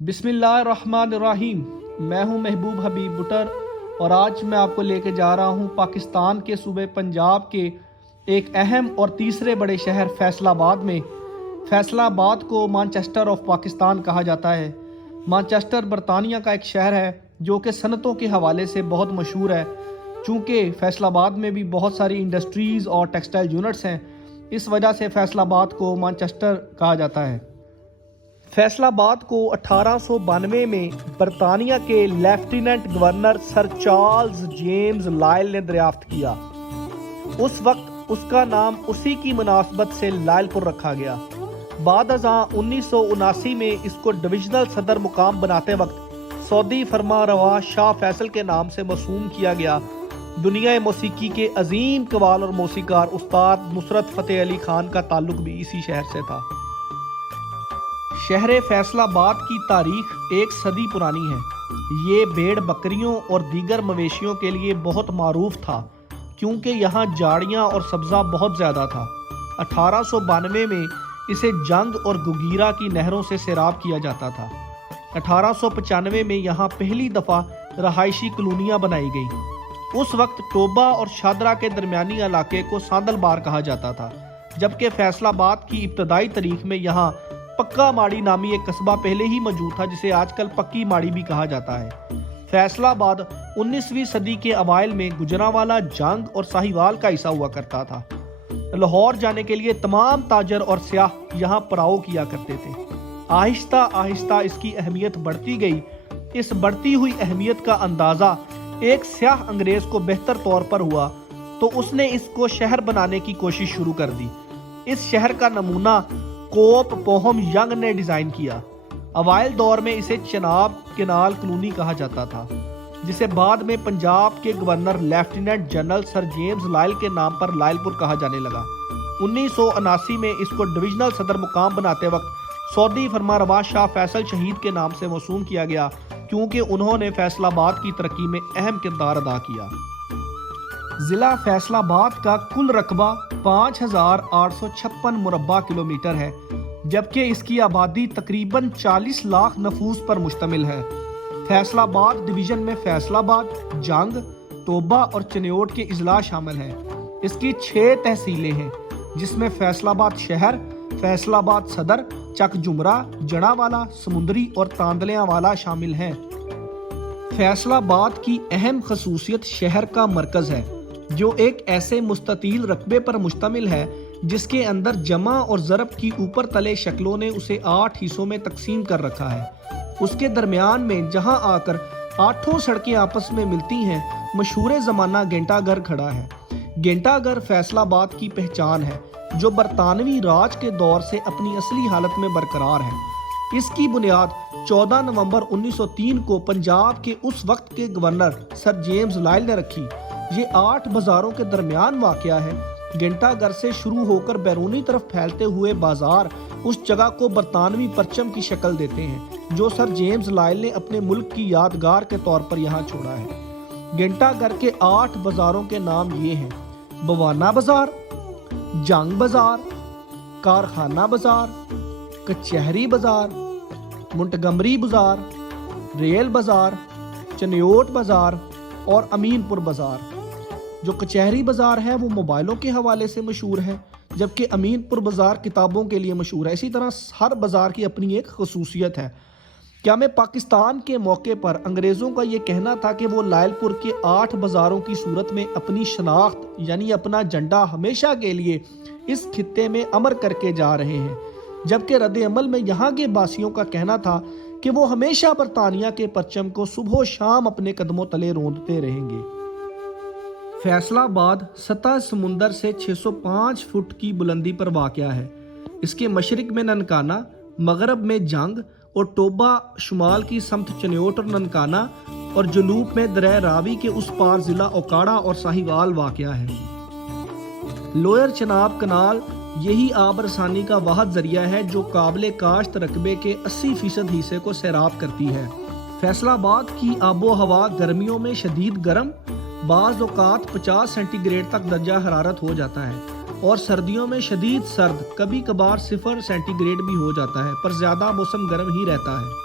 بسم اللہ الرحمن الرحیم۔ میں ہوں محبوب حبیب بٹر اور آج میں آپ کو لے کے جا رہا ہوں پاکستان کے صوبے پنجاب کے ایک اہم اور تیسرے بڑے شہر فیصل آباد میں۔ فیصل آباد کو مانچسٹر آف پاکستان کہا جاتا ہے۔ مانچسٹر برطانیہ کا ایک شہر ہے جو کہ صنعتوں کے حوالے سے بہت مشہور ہے۔ چونکہ فیصل آباد میں بھی بہت ساری انڈسٹریز اور ٹیکسٹائل یونٹس ہیں، اس وجہ سے فیصل آباد کو مانچسٹر کہا جاتا ہے۔ فیصل آباد کو 1892 میں برطانیہ کے lieutenant governor sir Charles James loyal نے دریافت کیا۔ اس وقت اس کا نام اسی کی مناسبت سے لائل پور رکھا گیا۔ بعد ازاں 1979 میں اس کو ڈویژنل صدر مقام بناتے وقت سعودی فرما روا شاہ فیصل کے نام سے موسوم کیا گیا۔ دنیا موسیقی کے عظیم قوال اور موسیقار استاد نصرت فتح علی خان کا تعلق بھی اسی شہر سے تھا۔ شہر فیصل آباد کی تاریخ ایک صدی پرانی ہے۔ یہ بھیڑ بکریوں اور دیگر مویشیوں کے لیے بہت معروف تھا کیونکہ یہاں جھاڑیاں اور سبزہ بہت زیادہ تھا۔ 1892 میں اسے جنگ اور گگیرا کی نہروں سے سیراب کیا جاتا تھا۔ 1895 میں یہاں پہلی دفعہ رہائشی کالونیاں بنائی گئی۔ اس وقت ٹوبہ اور شادرہ کے درمیانی علاقے کو ساندل بار کہا جاتا تھا، جبکہ فیصل آباد کی ابتدائی تاریخ میں یہاں پکا ماڑی نامی ایک قصبہ پہلے ہی موجود تھا جسے آج کل پکی ماڑی بھی کہا جاتا ہے۔ فیصل آباد 19ویں صدی کے اوائل میں گجرانوالہ جنگ اور ساہیوال کا حصہ ہوا کرتا تھا۔ لاہور جانے کے لیے تمام تاجر اور سیاح یہاں پڑاؤ کیا کرتے تھے۔ آہستہ آہستہ اس کی اہمیت بڑھتی گئی۔ اس بڑھتی ہوئی اہمیت کا اندازہ ایک سیاہ انگریز کو بہتر طور پر ہوا تو اس نے اس کو شہر بنانے کی کوشش شروع کر دی۔ اس شہر کا نمونہ کوپ پوہم ینگ نے ڈیزائن کیا۔ اوائل دور میں اسے چناب کینال کالونی کہا جاتا تھا، جسے بعد میں پنجاب کے governor lieutenant general sir James loyal کے نام پر لائل پور کہا جانے لگا۔ 1979 میں اس کو ڈویژنل صدر مقام بناتے وقت سعودی فرما روا شاہ فیصل شہید کے نام سے موسوم کیا گیا کیونکہ انہوں نے فیصل آباد کی ترقی میں اہم کردار ادا کیا۔ ضلع فیصل آباد کا کل رقبہ 5856 مربع کلومیٹر ہے، جبکہ اس کی آبادی تقریباً 40 لاکھ نفوس پر مشتمل ہے۔ فیصل آباد ڈویژن میں فیصل آباد، جنگ، ٹوبہ اور چنیوٹ کے اضلاع شامل ہیں۔ اس کی 6 تحصیلیں ہیں جس میں فیصل آباد شہر، فیصل آباد صدر، چک جمرہ، جڑاوالا، سمندری اور تاندلیاں والا شامل ہیں۔ فیصل آباد کی اہم خصوصیت شہر کا مرکز ہے جو ایک ایسے مستطیل رقبے پر مشتمل ہے جس کے اندر جمع اور ضرب کی اوپر تلے شکلوں نے اسے 8 حصوں میں تقسیم کر رکھا ہے۔ اس کے درمیان میں جہاں آ کر 8 سڑکیں آپس میں ملتی ہیں، مشہور زمانہ گھنٹہ گھر کھڑا ہے۔ گھنٹہ گھر فیصل آباد کی پہچان ہے جو برطانوی راج کے دور سے اپنی اصلی حالت میں برقرار ہے۔ اس کی بنیاد 14 نومبر 1903 کو پنجاب کے اس وقت کے گورنر سر جیمز لائل نے رکھی۔ یہ 8 بازاروں کے درمیان واقع ہے۔ گھنٹہ گھر سے شروع ہو کر بیرونی طرف پھیلتے ہوئے بازار اس جگہ کو برطانوی پرچم کی شکل دیتے ہیں جو سر جیمز لائل نے اپنے ملک کی یادگار کے طور پر یہاں چھوڑا ہے۔ گھنٹہ گھر کے 8 بازاروں کے نام یہ ہیں: بوانا بازار، جنگ بازار، کارخانہ بازار، کچہری بازار، منٹگمری بازار، ریل بازار، چنیوٹ بازار اور امین پور بازار۔ جو کچہری بازار ہے وہ موبائلوں کے حوالے سے مشہور ہے، جبکہ امین پور بازار کتابوں کے لیے مشہور ہے۔ اسی طرح ہر بازار کی اپنی ایک خصوصیت ہے۔ قیام پاکستان کے موقع پر انگریزوں کا یہ کہنا تھا کہ وہ لائل پور کے 8 بازاروں کی صورت میں اپنی شناخت یعنی اپنا جھنڈا ہمیشہ کے لیے اس خطے میں امر کر کے جا رہے ہیں، جبکہ رد عمل میں یہاں کے باسیوں کا کہنا تھا کہ وہ ہمیشہ برطانیہ کے پرچم کو صبح و شام اپنے قدموں تلے روندتے رہیں گے۔ فیصل آباد سطح سمندر سے 605 فٹ کی بلندی پر واقع ہے۔ اس کے مشرق میں ننکانہ، مغرب میں جنگ اور ٹوبہ، شمال کی سمت چنیوٹ اور ننکانہ اور جنوب میں درہ راوی کے اس پار ضلع اوکاڑا اور ساہیوال واقع ہے۔ لوئر چناب کنال یہی آب رسانی کا واحد ذریعہ ہے جو قابل کاشت رقبے کے 80% حصے کو سیراب کرتی ہے۔ فیصل آباد کی آب و ہوا گرمیوں میں شدید گرم، بعض اوقات 50 سینٹی گریڈ تک درجہ حرارت ہو جاتا ہے، اور سردیوں میں شدید سرد، کبھی کبھار 0 سینٹی گریڈ بھی ہو جاتا ہے، پر زیادہ موسم گرم ہی رہتا ہے۔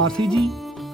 RCG,